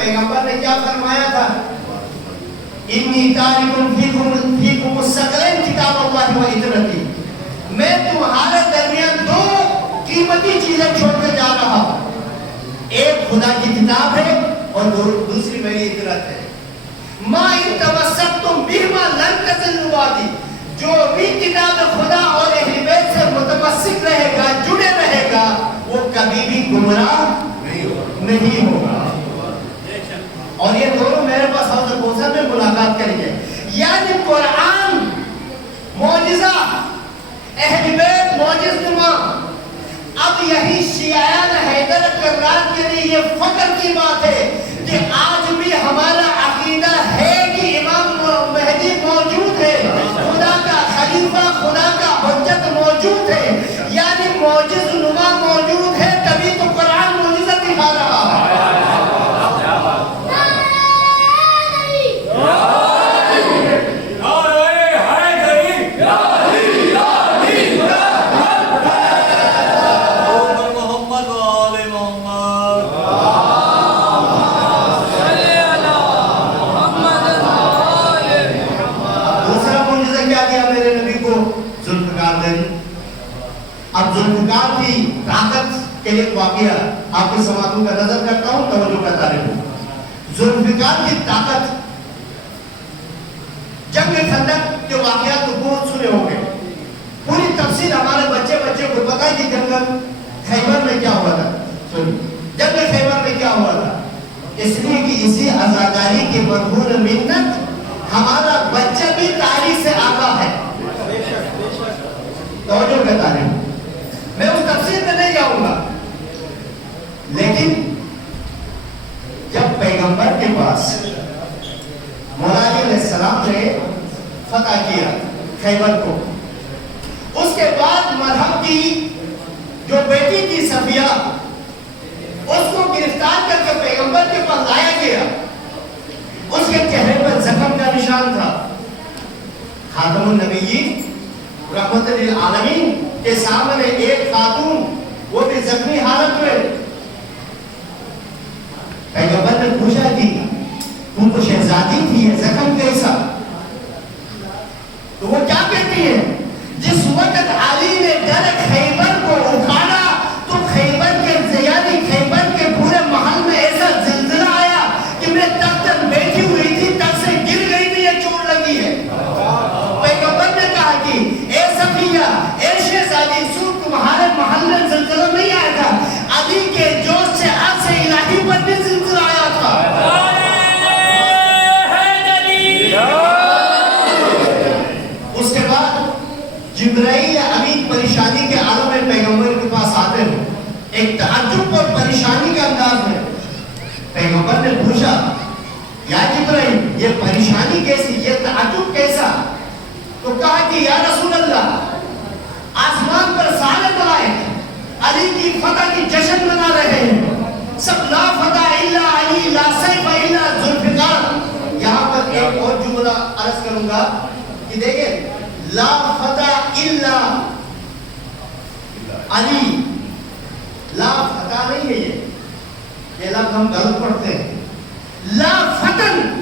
پیغمبر نے کیا فرمایا تھا؟ انی تارکم فیکم الثقلین کتاب اللہ و اطرتی، میں تمہارے درمیان دو قیمتی چیزیں چھوڑ کر جا رہا ہوں، ایک خدا کی کتاب ہے اور دوسری میری اطرت ہے۔ ما ان تمسکتم بہما لن تضلوا بعدی، جو بھی کتاب خدا اور اہل بیت سے متمسک رہے گا، جڑے رہے گا، وہ کبھی بھی گمراہ نہیں ہوگا۔ اور یہ دونوں میرے پاس حوض کوثر میں ملاقات کریں گے، یعنی قرآن معجزہ، اہل بیت معجز نما۔ اب یہی شیعان حیدر کرار کے لیے یہ فخر کی بات ہے کہ آج بھی ہمارا عقیدہ ہے کہ امام مہدی موجود ہے، خدا کا خلیفہ، خدا کا حجت موجود ہے، یعنی معجز نما موجود ہے، تبھی تو قرآن معجزہ دکھا رہا ہے۔ اب ذوالفقار کی طاقت کے ایک واقعہ آپ کی سماعتوں کا نظر کرتا ہوں، توجہ کرتا رہوں۔ ذوالفقار کی طاقت، جنگ خندق کے واقعات تو بہت سنے ہوں گے، پوری تفصیل ہمارے بچے کو پتہ ہے کہ جنگ خیبر میں کیا ہوا تھا۔ جنگ خیبر میں کیا ہوا تھا؟ اس لیے کہ اسی عزاداری کی مرہون منت ہمارا بچہ بھی تاریخ سے آگاہ ہے۔ توجہ کرتا رہوں، میں اس تفصیل میں نہیں جاؤں گا، لیکن جب پیغمبر کے پاس مولا علی علیہ السلام نے فتح کیا خیبر کو، اس کے بعد مرحب کی جو بیٹی تھی صفیہ، اس کو گرفتار کر کے پیغمبر کے پاس لایا گیا۔ اس کے چہرے پر زخم کا نشان تھا۔ خاتم النبیین رحمت للعالمین کے سامنے ایک خاتون، وہ بھی زخمی حالت میں، پیغمبر نے پوچھا کہ تم تو شہزادی تھی، یہ زخم کیسا؟ تو وہ کیا کہتی ہے؟ جس وقت علی نے ڈر خیبر کو اٹھانا تو خیبر کے پورے محل میں ایسا زلزلہ آیا کہ میں تخت پر بیٹھی ہوئی تھی، تخت سے گر گئی تھی، یہ چوٹ لگی ہے۔ پیغمبر نے کہا کہ اے صفیہ، اے شہزادی، سن تمہارے محل میں زلزلہ نہیں آیا تھا، علی کے جوش سے عرش الہی پر بھی زلزلہ آیا تھا۔ اس کے بعد جبرائیل امین پریشانی کے عالم میں پیغمبر کے پاس آتے ہیں، ایک تعجب اور پریشانی کے انداز میں۔ پیغمبر نے پوچھا، یا جبرائیل، یہ پریشانی کیسی، یہ تعجب کیسا؟ تو کہا کہ یا رسول اللہ، آسمان پر سارے ملائک علی کی فتح کی جشن منا رہے ہیں، سب لا فتح الا علی، لا سیف الا ذوالفقار۔ یہاں پر ایک اور جملہ عرض کروں گا کہ دیکھیں، لا فتح الا علی، لا فتح نہیں ہے، یہ لفظ ہم غلط پڑھتے ہیں۔ لا فتن